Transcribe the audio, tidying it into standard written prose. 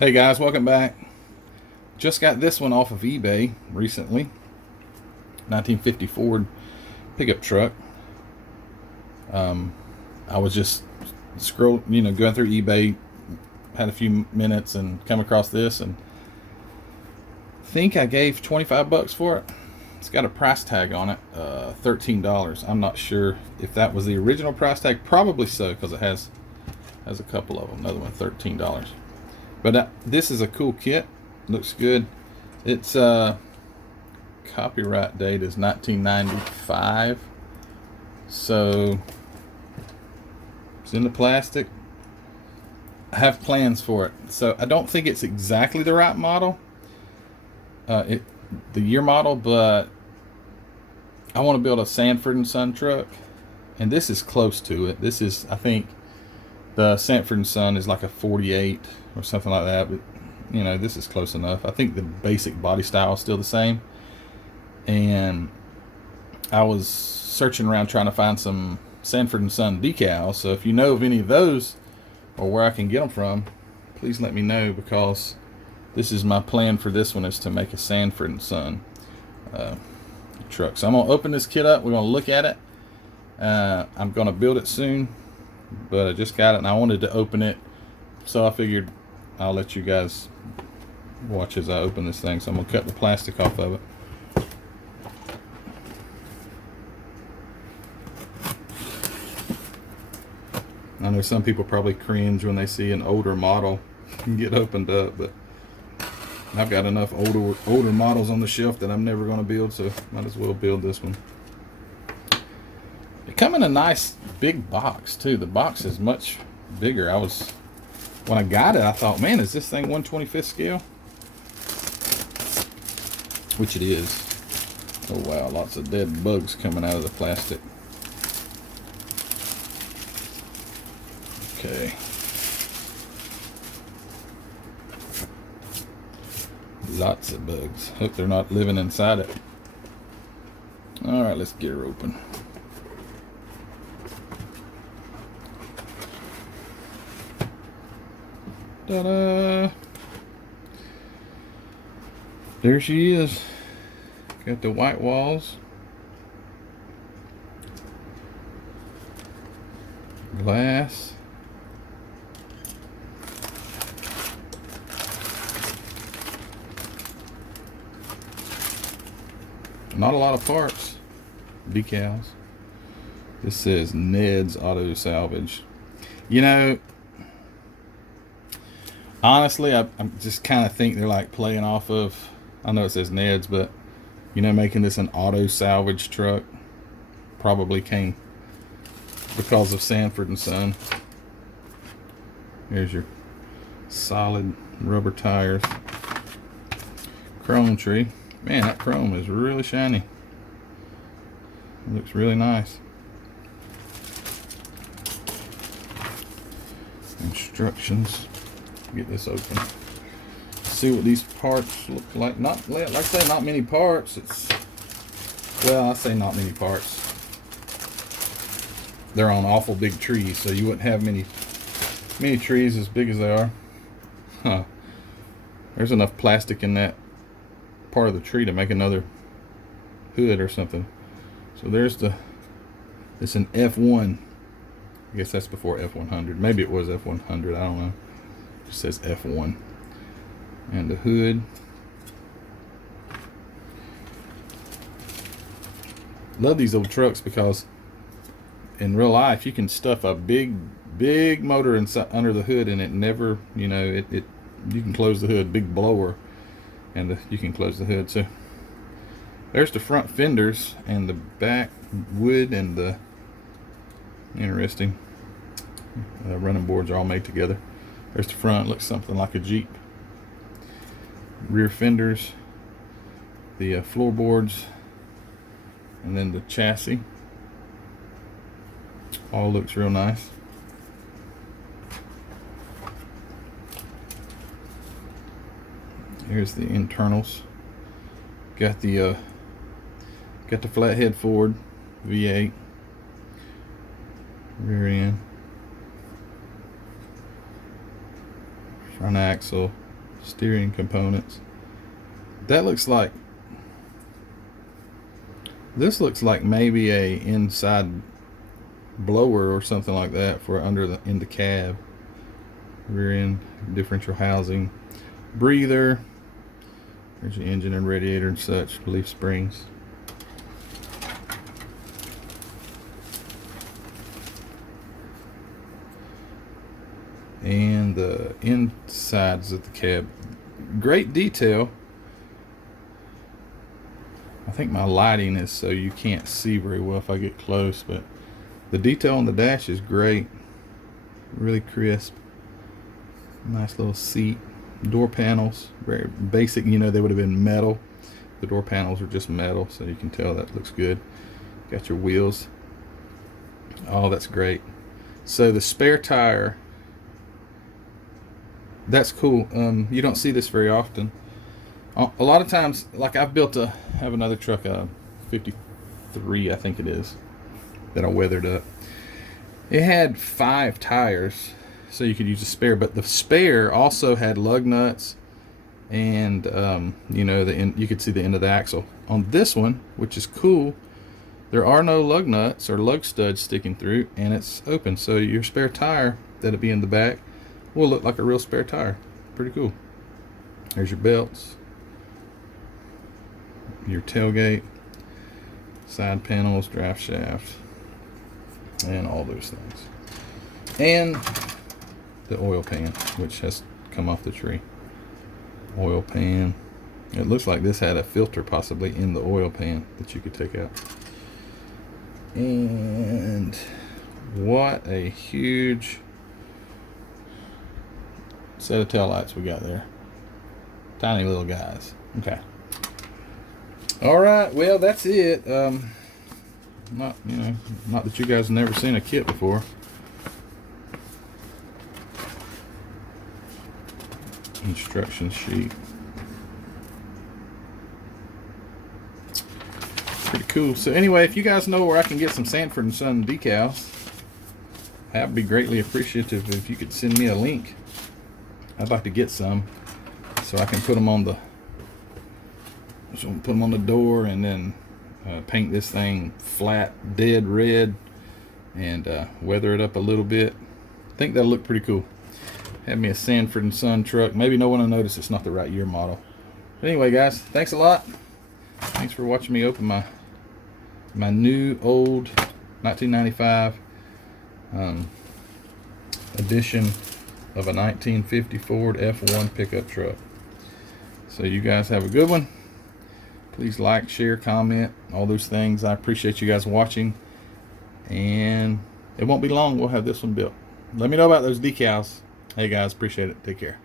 Hey guys, welcome back. Just got this one off of eBay recently. 1950 Ford pickup truck. I was just going through eBay, had a few minutes and come across this and think I gave 25 bucks for it. It's got a price tag on it, $13. I'm not sure if that was the original price tag. Probably so, because it has a couple of them. Another one, $13. But this is a cool kit. Looks good. It's copyright date is 1995. So it's in the plastic. I have plans for it. So I don't think it's exactly the right model. The year model, but I want to build a Sanford and Son truck, and this is close to it. This is, I think, the Sanford and Son is like a 48 or something like that, but this is close enough. I think the basic body style is still the same. And I was searching around trying to find some Sanford and Son decals. So if you know of any of those or where I can get them from, please let me know, because this is my plan for this one, is to make a Sanford and Son truck. So I'm gonna open this kit up. We're gonna look at it. I'm gonna build it soon, but I just got it and I wanted to open it, so I figured I'll let you guys watch as I open this thing. So I'm gonna cut the plastic off of it. I know some people probably cringe when they see an older model get opened up, but I've got enough older models on the shelf that I'm never going to build, so might as well build this one. It come in a nice big box too. The box is much bigger. When I got it, I thought, man, is this thing 1/25 scale? Which it is. Oh wow, lots of dead bugs coming out of the plastic. Okay. Lots of bugs. Hope they're not living inside it. Alright, let's get her open. Ta-da! There she is. Got the white walls. Glass. Not a lot of parts. Decals. This says Ned's Auto Salvage. Honestly, I just kind of think they're like playing off of, I know it says Ned's, but making this an auto salvage truck probably came because of Sanford and Son. Here's your solid rubber tires. Chrome tree. Man, that chrome is really shiny. It looks really nice. Instructions. Get this open. See what these parts look like. Not like I say, not many parts. I say not many parts. They're on awful big trees, so you wouldn't have many trees as big as they are. Huh. There's enough plastic in that part of the tree to make another hood or something. So it's an F1. I guess that's before F100. Maybe it was F100. I don't know. It says F1. And the hood. Love these old trucks because in real life you can stuff a big motor inside under the hood, and it never, you can close the hood, big blower, and you can close the hood. So there's the front fenders and the back wood, and the interesting running boards are all made together. There's the front, looks something like a Jeep. Rear fenders, the floorboards, and then the chassis. All looks real nice. Here's the internals. Got the flathead Ford V8 rear end. front axle, steering components. That looks like, this looks like maybe a inside blower or something like that for in the cab. Rear end differential housing, breather. There's your engine and radiator and such, leaf springs. And the insides of the cab, great detail. I think my lighting is so you can't see very well if I get close, but the detail on the dash is great, really crisp. Nice little seat. Door panels, very basic. You know, they would have been metal. The door panels are just metal, so you can tell that looks good. Got your wheels. Oh, that's great. So the spare tire, that's cool. You don't see this very often. A lot of times, like I've have another truck, 53 I think it is, that I weathered up. It had 5 tires, so you could use a spare, but the spare also had lug nuts and you know, you could see the end of the axle. On this one, which is cool, there are no lug nuts or lug studs sticking through, and it's open, so your spare tire that'll be in the back will look like a real spare tire. Pretty cool. There's your belts, your tailgate, side panels, draft shaft, and all those things. And the oil pan, which has come off the tree. Oil pan. It looks like this had a filter possibly in the oil pan that you could take out. And what a huge set of taillights we got there. Tiny little guys. Okay. All right. Well, that's it. Not that you guys have never seen a kit before. Instruction sheet. Pretty cool. So anyway, if you guys know where I can get some Sanford & Son decals, I'd be greatly appreciative if you could send me a link. I'd like to get some so I can put them on the door, and then paint this thing flat dead red and weather it up a little bit. I think that'll look pretty cool. Have me a Sanford & Son truck. Maybe no one will notice it's not the right year model. But anyway, guys, thanks a lot. Thanks for watching me open my new old 1995 edition of a 1950 Ford F1 pickup truck. So you guys have a good one. Please like, share, comment, all those things. I appreciate you guys watching. And it won't be long, we'll have this one built. Let me know about those decals. Hey guys, appreciate it. Take care.